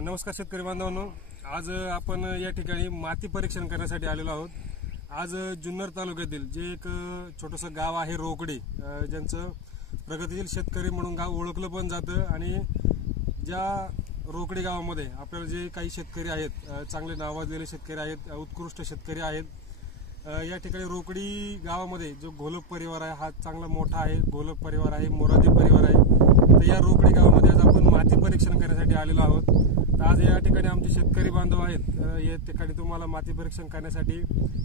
नमस्कार शेतकरी बांधवांनो, आज आपण या ठिकाणी माती परीक्षण करण्यासाठी आलेलो आहोत। आज जुन्नर तालुक्यातील जे एक छोटंसं गाव आहे रोकडी, ज्यांचं प्रगतीशील शेतकरी म्हणून गाव ओळखलं पण जातं आणि ज्या रोकडी गावामध्ये आपल्याला जे काही शेतकरी आहेत, चांगले नावाजलेले शेतकरी आहेत, उत्कृष्ट शेतकरी आहेत। या ठिकाणी रोकडी गावामध्ये जो घोलप परिवार आहे हा चांगला मोठा आहे, घोलप परिवार आहे, मोरादी परिवार आहे। तर या रोकडी गावामध्ये आज आपण माती परीक्षण करण्यासाठी आलेलो आहोत। तर आज या ठिकाणी आमचे शेतकरी बांधव आहेत, या ठिकाणी तुम्हाला माती परीक्षण करण्यासाठी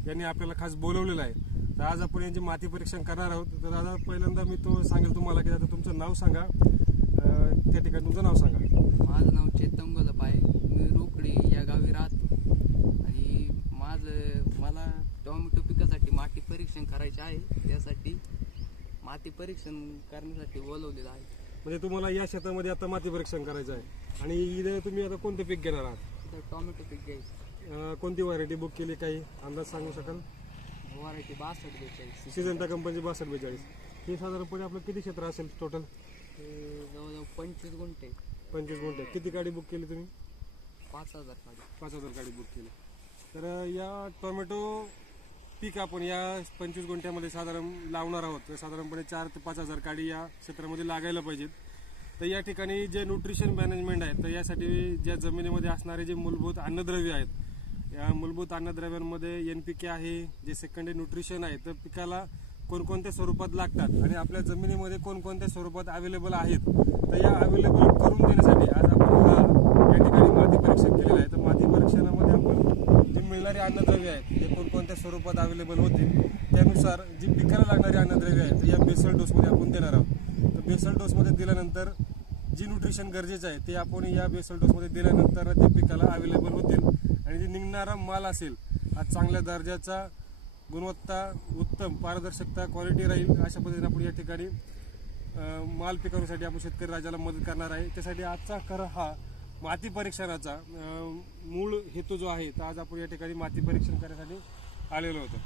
यांनी आपल्याला खास बोलवलेलं आहे। तर आज आपण यांचे माती परीक्षण करणार आहोत। तर दादा, पहिल्यांदा मी तो सांगेल तुम्हाला की दादा तुमचं नाव सांगा, त्या ठिकाणी तुमचं नाव सांगा। माझं नाव चेतन गोलप आहे, मी रोकडी या गावी राहतो आणि मला टोमॅटो पिकासाठी माती परीक्षण करायचे आहे। त्यासाठी माती परीक्षण करण्यासाठी बोलवलेलं आहे। म्हणजे तुम्हाला या शेतामध्ये आता माती परीक्षण करायचं आहे आणि इथे तुम्ही आता कोणतं पीक घेणार आहात? तर टोमॅटो पीक घ्यायचं। कोणती व्हरायटी बुक केली, काही अंदाज सांगू शकाल? व्हरायटी 6242 सिजंटा कंपनीची 6242। हे साधारणपणे आपलं किती क्षेत्र असेल टोटल? जवळजवळ 25 गुंठे। 25 गुंठे। किती गाडी बुक केली तुम्ही? 5000 गाडी। 5000 गाडी बुक केली। तर या टोमॅटो पीक आपण या 25 गुंठ्यामध्ये साधारण लावणार आहोत। तर साधारणपणे 4 ते 5000 गाडी या क्षेत्रामध्ये लागायला पाहिजेत। तर या ठिकाणी जे न्यूट्रिशन मॅनेजमेंट आहे, तर यासाठी ज्या जमिनीमध्ये असणारे जे मूलभूत अन्नद्रव्य आहेत, या मूलभूत अन्नद्रव्यांमध्ये NPK आहे, जे सेकंडरी न्यूट्रिशन आहे, तर पिकाला कोणकोणत्या स्वरूपात लागतात आणि आपल्या जमिनीमध्ये कोणकोणत्या स्वरूपात अवेलेबल आहेत, तर या अवेलेबल करून देण्यासाठी आज आपण या ठिकाणी माती परीक्षण केलेलं आहे। तर माती परीक्षणामध्ये आपण जे मिळणारे अन्नद्रव्य आहेत ते कोणकोणत्या स्वरूपात अवेलेबल होतील, त्यानुसार जी पिकाला लागणारी अन्नद्रव्य आहेत तर या बेसल डोसमध्ये आपण देणार आहोत। तर बेसल डोसमध्ये दिल्यानंतर जी न्यूट्रिशन गरजेचं आहे ते आपण या बेसल डोसमध्ये दिल्यानंतर ते पिकाला अवेलेबल होतील आणि जे निघणारा माल असेल हा चांगल्या दर्जाचा, गुणवत्ता, उत्तम पारदर्शकता, क्वालिटी राहील, अशा पद्धतीने आपण या ठिकाणी माल पिकवण्यासाठी आपण शेतकरी राजाला मदत करणार आहे। त्यासाठी आजचा खरं हा माती परीक्षणाचा मूळ हेतू जो आहे, तर आज आपण या ठिकाणी माती परीक्षण करण्यासाठी आलेलो होतो।